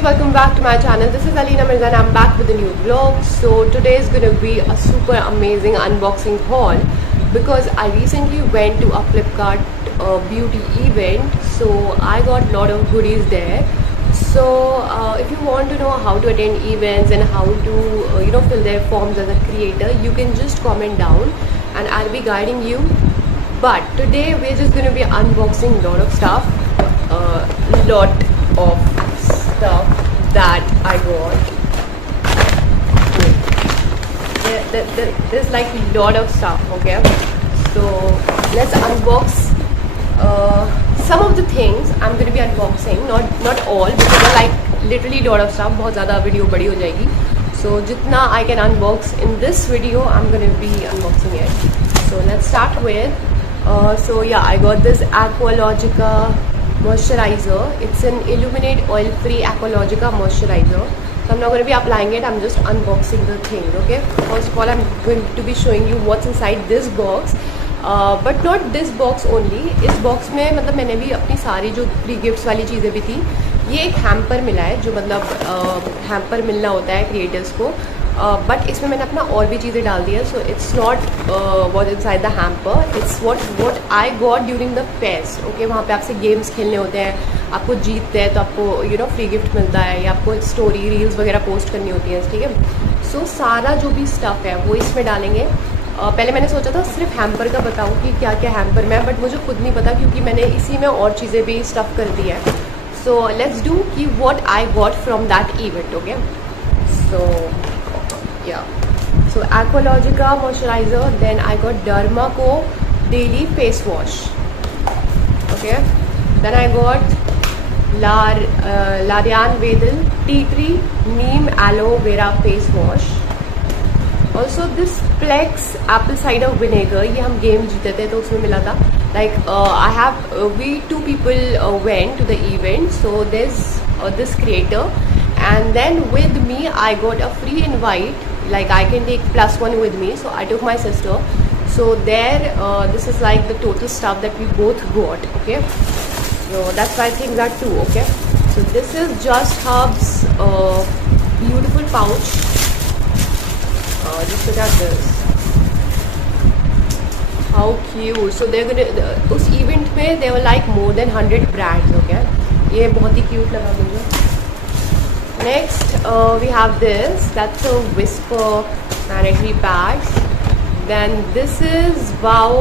guys, welcome back to my channel. This is Alina Mirza and I'm back with a new vlog. So today is going to be a super amazing unboxing haul because I recently went to a Flipkart beauty event. So I got a lot of goodies there. So if you want to know how to attend events and how to fill their forms as a creator, you can just comment down and I'll be guiding you. But today we're just going to be unboxing a lot of stuff. That I got. There's like a lot of stuff, okay? So let's unbox some of the things I'm going to be unboxing, not all, because I like literally lot of stuff. बहुत ज़्यादा video बड़ी हो जाएगी. So जितना I can unbox in this video, I'm going to be unboxing it. So let's start with. So yeah, I got this Aqualogica moisturizer. It's an illuminate oil free Aqualogica moisturizer. So I'm not going to be applying it, I'm just unboxing the thing. Okay, first of all I'm going to be showing you what's inside this box, but not this box only. इस box में मतलब मैंने भी अपनी सारी जो free gifts वाली चीज़ें भी थी. ये एक हैम्पर मिला है जो मतलब हैम्पर मिलना होता है क्रिएटर्स को, बट इसमें मैंने अपना और भी चीज़ें डाल दी है. So it's not what inside the hamper, it's what I got during the fest. Okay, वहाँ पे आपसे गेम्स खेलने होते हैं, आपको जीतते हैं तो आपको फ्री गिफ्ट मिलता है, या आपको स्टोरी रील्स वगैरह पोस्ट करनी होती है. ठीक है, सो सारा जो भी स्टफ़ है वो इसमें डालेंगे. पहले मैंने सोचा था सिर्फ हैम्पर का बताऊँ कि क्या क्या हैम्पर में है, बट मुझे खुद नहीं पता क्योंकि मैंने इसी में और चीज़ें भी स्टफ़ कर दी है. So let's do ki what I got from that event. Okay, so yeah, so Aqualogica moisturizer, then I got Derma Co daily face wash. Okay, then I got Larian Vedal tea tree neem aloe vera face wash. Also this Plex apple cider vinegar, ये हम game जीते थे तो उसमें मिला था. Like I have we two people went to the event, so there's this creator, and then with me I got a free invite, like I can take +1 with me, so I took my sister. So there this is like the total stuff that we both got. Okay, so that's why things are two. Okay, so this is Just Hub's beautiful pouch. Just look at this, how cute. So they're gonna उस event में there were like more than 100 brands. Okay, ये बहुत ही cute लगा मुझे. Next we have this, that's a Whisper sanitary pads. Then this is Wow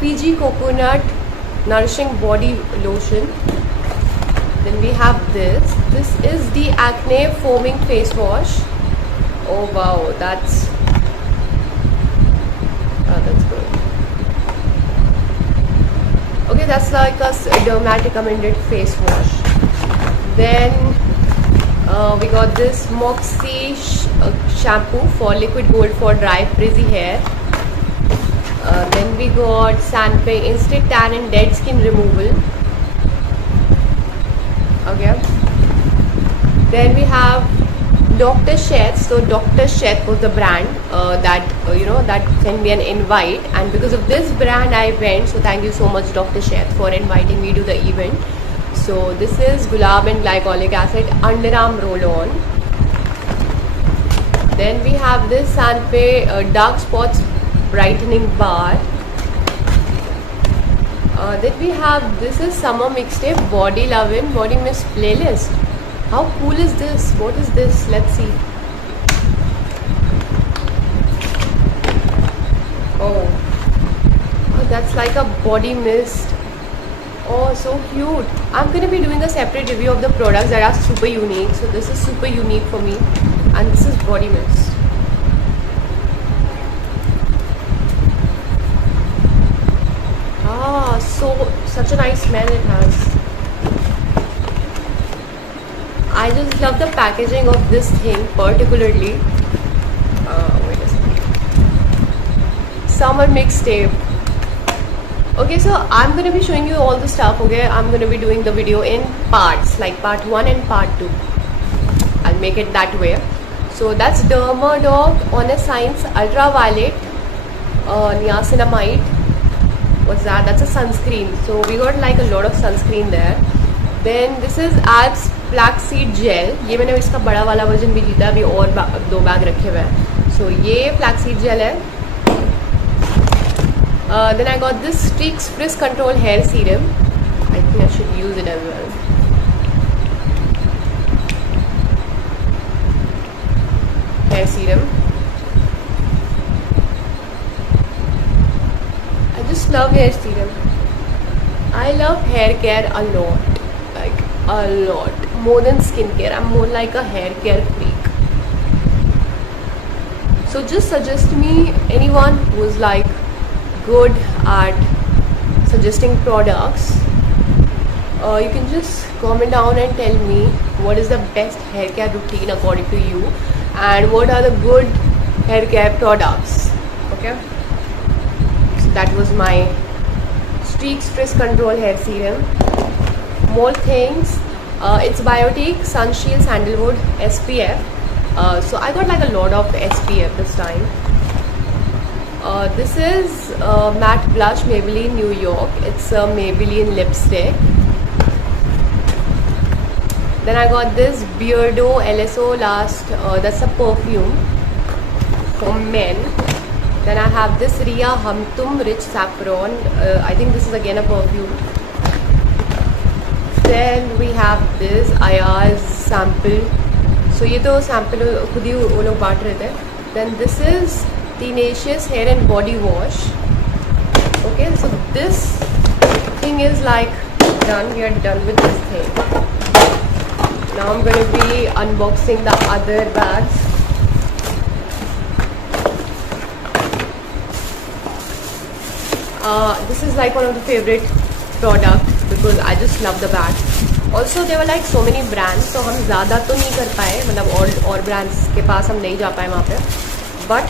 Fiji coconut nourishing body lotion. Then we have this is the acne foaming face wash. Oh wow, that's good. Okay, that's like a dermat recommended face wash. Then we got this Moxie shampoo for liquid gold for dry frizzy hair. Then we got Sanpei instant tan and dead skin removal. Okay, then we have Dr. Sheth. So Dr. Sheth was the brand that that sent me an invite, and because of this brand I went. So thank you so much Dr. Sheth for inviting me to the event. So this is Gulab and Glycolic Acid Underarm Roll-On. Then we have this Sanpei Dark Spots Brightening Bar. Then we have this is Summer Mixtape Body Lovin' Body Mist Playlist. How cool is this? What is this? Let's see. Oh, that's like a body mist. Oh, so cute. I'm going to be doing a separate review of the products that are super unique. So this is super unique for me. And this is body mist. Ah, such a nice smell it has. I just love the packaging of this thing particularly. Wait a second. Summer Mixtape. Okay, so I'm going to be showing you all the stuff. Okay, I'm going to be doing the video in parts, like part 1 and part 2. I'll make it that way. So that's Dermadoc Honest Science Ultraviolet Niacinamide. What's that? That's a sunscreen. So we got like a lot of sunscreen there. Then this is Alps flax seed gel, ये मैंने इसका बड़ा वाला version भी जीता, अभी और 2 bag रखे हुए हैं. सो ये फ्लैक्स सीड जेल है. Then I got this Streaks Frizz Control Hair Serum. I think I should use it as well. Hair serum. I just love hair serum. I love hair care a lot. Like a lot. More than skincare. I'm more like a hair care freak. So just suggest me anyone who's like good at suggesting products. You can just comment down and tell me what is the best hair care routine according to you and what are the good hair care products. Okay, so that was my Streaks Frizz Control Hair Serum. More things, it's Biotique Sunshield Sandalwood SPF. So I got like a lot of SPF this time. This is matte blush Maybelline New York. It's a Maybelline lipstick. Then I got this Beardo LSO Last. That's a perfume for men. Then I have this Ria Hum Tum Rich Saffron. I think this is again a perfume. Then we have this Ayaz sample. So ये तो sample खुद ही वो लोग बांट रहे थे. Then this is Tenacious Hair and Body Wash. Okay, so this thing is like done. We are done with this thing. Now I'm going to be unboxing the other bags. This is like one of the favorite products because I just love the bag. Also there were like so many brands, so हम ज़्यादा तो नहीं कर पाए, मतलब और brands के पास हम नहीं जा पाए वहाँ पे. But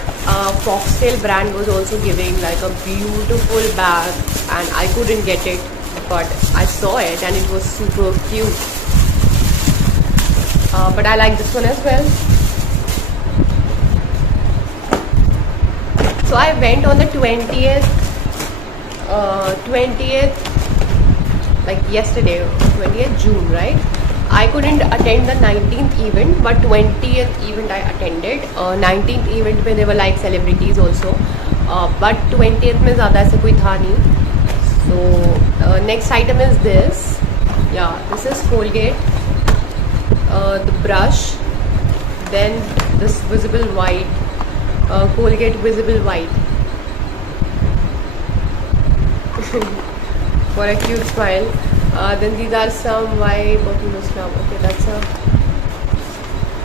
Foxtail brand was also giving like a beautiful bag and I couldn't get it, but I saw it and it was super cute. But I like this one as well. So I went on the 20th, like yesterday, 20th June, right? I couldn't attend the 19th event, but 20th event I attended. 19th event में there were like celebrities also, but 20th में ज़्यादा ऐसे कोई था नहीं. So next item is this. Yeah, this is Colgate, the brush. Then this visible white, Colgate visible white. For a cute smile. Then these are some Why Perfume Club.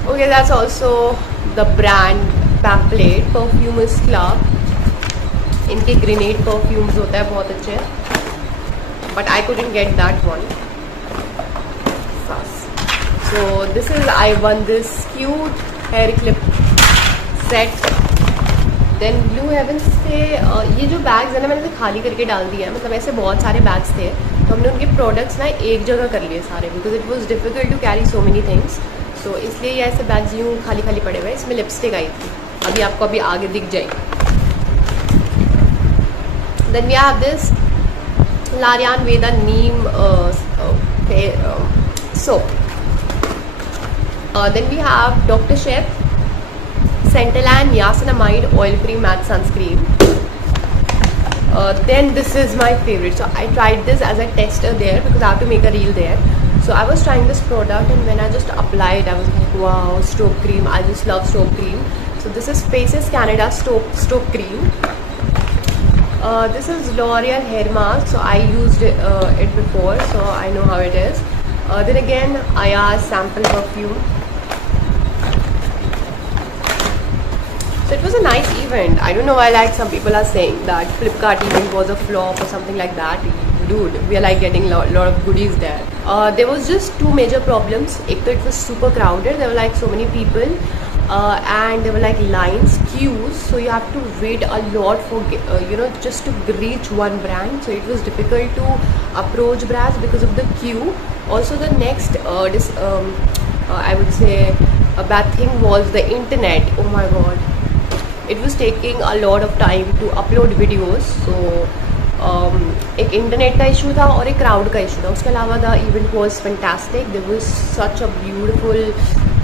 Okay, that's also the brand pamphlet Perfumist Club. इनके grenade perfumes होता है बहुत अच्छे, but I couldn't get that one. So this is, I won this cute hair clip set. Then Blue Heaven से ये जो bags है ना, मैंने तो खाली करके डाल दिया है. मतलब ऐसे बहुत सारे बैग्स थे तो हमने उनके प्रोडक्ट्स ना एक जगह कर लिए सारे, because it was difficult to carry so many things. So इसलिए ये ऐसे बैग्स यूँ खाली खाली पड़े हुए हैं. इसमें लिपस्टिक आई थी, अभी आपको अभी आगे दिख जाएगी. Then we have this Lariyan Veda neem soap. Then we have Dr. Sheth Centellan Niacinamide Oil Free Matte Sunscreen. Then this is my favorite. So I tried this as a tester there because I have to make a reel there. So I was trying this product and when I just applied, I was like, wow, stroke cream. I just love stroke cream. So this is Faces Canada stroke cream. This is L'Oreal hair mask. So I used it before, so I know how it is. Then again, Ayaz sample perfume. So it was a nice event. I don't know why like some people are saying that Flipkart event was a flop or something like that. Dude, we are like getting lot of goodies there. There was just two major problems. Ek to it was super crowded. There were like so many people and there were like lines, queues. So you have to wait a lot for just to reach one brand. So it was difficult to approach brands because of the queue. Also the next I would say a bad thing was the internet. Oh my god. It was taking a lot of time to upload videos, so एक internet का issue था और एक crowd का issue था. उसके अलावा the event was fantastic. There was such a beautiful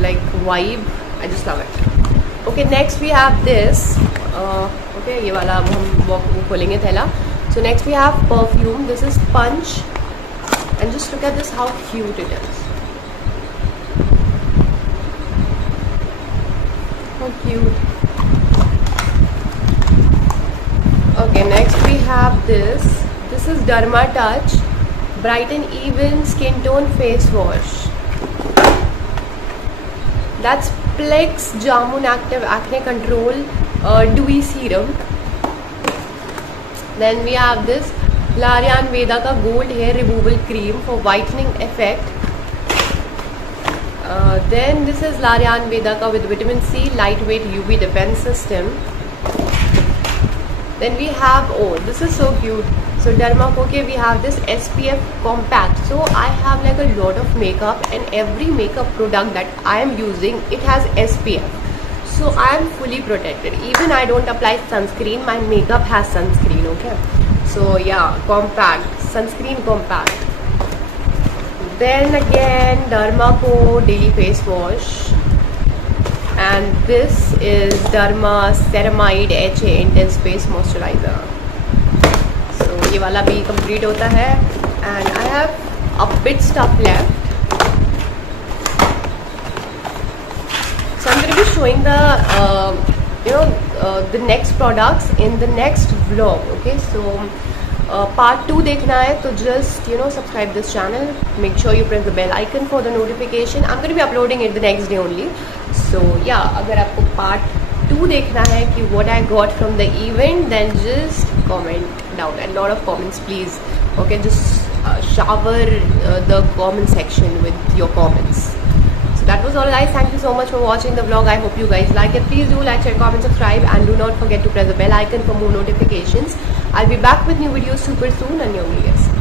like vibe. I just love it. Okay, next we have this. Okay, ये वाला अब हम वो खोलेंगे थैला. So next we have perfume. This is Punch and just look at this how cute it is. How cute. Okay, next we have this. This is Derma Touch Bright and Even Skin Tone Face Wash. That's Plex Jamun Active Acne Control Dewy Serum. Then we have this Larian Veda ka Gold Hair Removal Cream for Whitening Effect. Then this is Larian Veda ka with Vitamin C Lightweight UV Defense System. Then we have, oh, this is so cute. So Derma Co we have this SPF Compact. So I have like a lot of makeup, and every makeup product that I am using, it has SPF. So I am fully protected. Even I don't apply sunscreen, my makeup has sunscreen, okay? So yeah, compact, sunscreen compact. Then again, Derma Co Daily Face Wash. And this is Derma Ceramide HA Intense Face Moisturizer. So ये वाला भी complete होता है. And I have a bit stuff left. So I'm going to be showing the the next products in the next vlog. Okay, so part 2 देखना है तो just subscribe this channel. Make sure you press the bell icon for the notification. I'm going to be uploading it the next day only. So yeah, अगर आपको part 2 देखना है कि what I got from the event, then just comment down, and lot of comments please. Okay, just shower the comment section with your comments. So that was all guys. Thank you so much for watching the vlog. I hope you guys like it. Please do like, share, comment, subscribe, and do not forget to press the bell icon for more notifications. I'll be back with new videos super soon, and your videos.